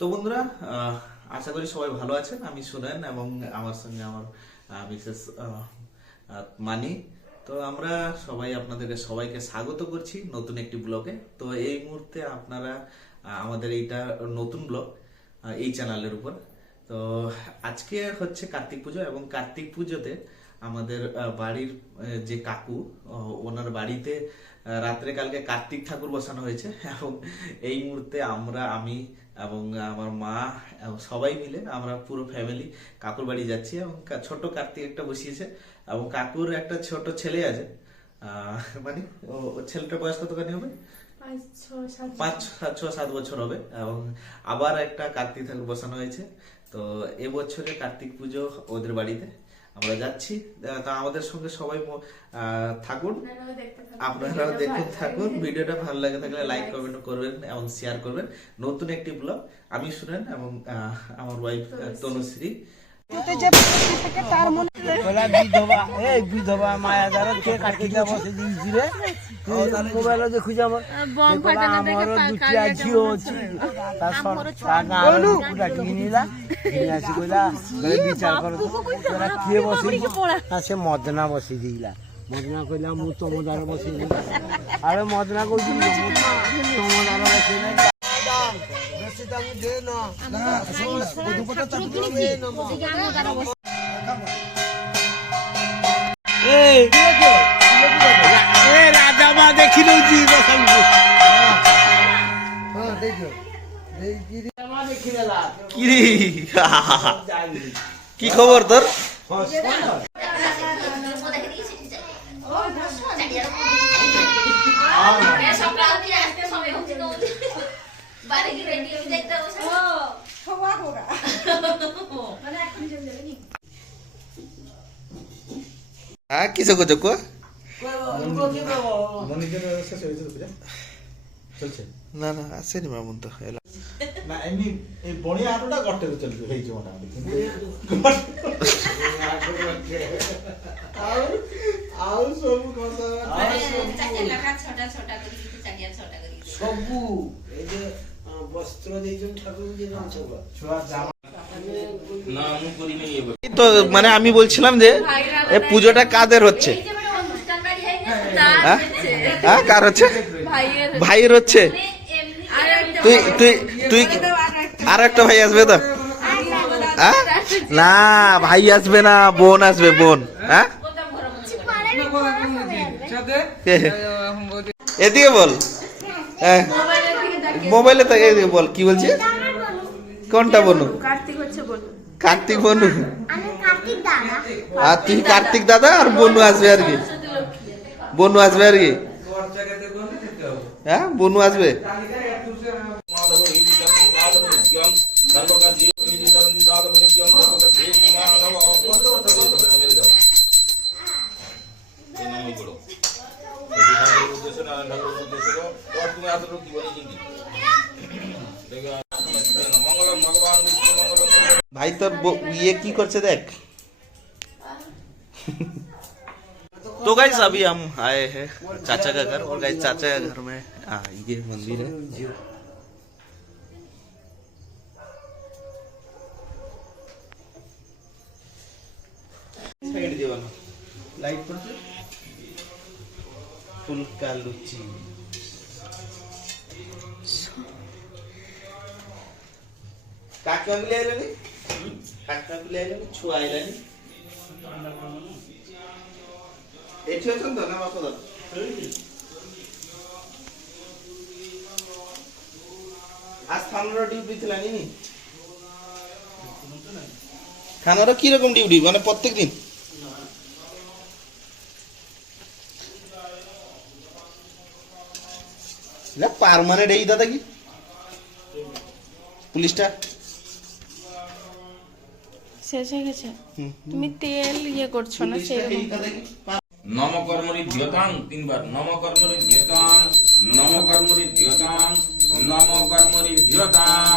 তো বন্ধুরা, আশা করি সবাই ভালো আছেন। আমি সুরেন এবং আমার সঙ্গে আমার বিশেষ মানি। তো আমরা সবাই আপনাদেরকে সবাইকে স্বাগত করছি নতুন একটি ব্লগে। তো এই মুহূর্তে আপনারা আমাদের এইটা নতুন ব্লগ এই চ্যানেলের উপর। তো আজকে হচ্ছে কার্তিক পুজো এবং কার্তিক পুজোতে আমাদের বাড়ির যে কাকু, ওনার বাড়িতে রাত্রে কালকে কার্তিক ঠাকুর বসানো হয়েছে এবং এই মুহূর্তে আমি এবং আমার মা এবং সবাই মিলে আমরা পুরো ফ্যামিলি কাকুর বাড়ি যাচ্ছি এবং ছোট কার্তিক একটা বসিয়েছে এবং কাকুর একটা ছোট ছেলে আছে। মানে ও ছেলেটার বয়স কতখানি হবে? 5-6-7 বছর হবে এবং আবার একটা কার্তিক ঠাকুর বসানো হয়েছে। তো এবছরে কার্তিক পুজো ওদের বাড়িতে আমরা যাচ্ছি। তা আমাদের সঙ্গে সবাই থাকুন, আপনারাও দেখুন থাকুন। ভিডিওটা ভালো লাগে থাকলে লাইক কমেন্ট করবেন এবং শেয়ার করবেন। নতুন একটি ব্লগ, আমি শুনেন এবং আমার ওয়াইফ তনুশ্রী। বিধবা মায়া দ্বারা কে কাটিয়ে বসে দিয়েছিল মোবাইলে দেখুছি আমার দুটিয়া ঝিও অছি বিচার করো কিଏ বসেই সে মদনা বসেଇ ଦେଇଲା। ମଦନା କହିଲା ମୁଁ ତମ ଦ୍ୱାର ବସେଇଲି। ଆରେ ମଦନା କହୁଛି ତମ ଦ୍ୱାର ବସେଇଲି। ବେଶୀ ତାକୁ ଦେ ନା রাজা মা দেখি নৌছি কি খবর তোর? কিসে করছো কো? না না আসেনি মামুন তো না এমনি এই বড়িয়া হাটটা গট্টেতে চলবে এই জীবন আমি ଆଉ ସବୁ କଥା ସବୁ এই যে বস্ত্র ଦେଇଛନ୍ତି ଠାକୁର যে ଛୁଆ ଜାମା তো মানে আমি বলছিলাম যে এই পুজোটা কাদের হচ্ছে? হ্যাঁ কার হচ্ছে? ভাইয়ের হচ্ছে। তুই তুই তুই আর একটা ভাই আসবে তো? হ্যাঁ না ভাই আসবে না, বোন আসবে, বোন। হ্যাঁ এদিকে বল, হ্যাঁ মোবাইলে তাকে এদিকে বল কি বলছি। কোনটা বনু? কার্তিক বনু। আর তুই কার্তিক দাদা আর বনু আসবে আর কি, বনু আসবে আর কি। হ্যাঁ বনু আসবে। भाई तो ये की करছে देख। तो गाइस अभी हम आए हैं चाचा का घर और गाइस चाचा का घर में ये मंदिर है। साइड देवाना लाइट पर फुल का लुची काका मिले आइलानी, काका मिले आइलानी, छुआ आइलानी। एठी अछन त ना बापा द आज खानार डिউটি ছিল নি? খানার কি রকম ডিউটি মানে প্রত্যেক দিন? না পার্মানেন্ট এই দাদা কি পুলিশটা শেষ হয়ে গেছে। তুমি তেল ইয়ে করছো না সেই নমকর্মরি ধিয়তাং তিনবার নমকর্মরি ধিয়তাং নমকর্মরি ধিয়তাং নমকর্মরি ধিয়তাং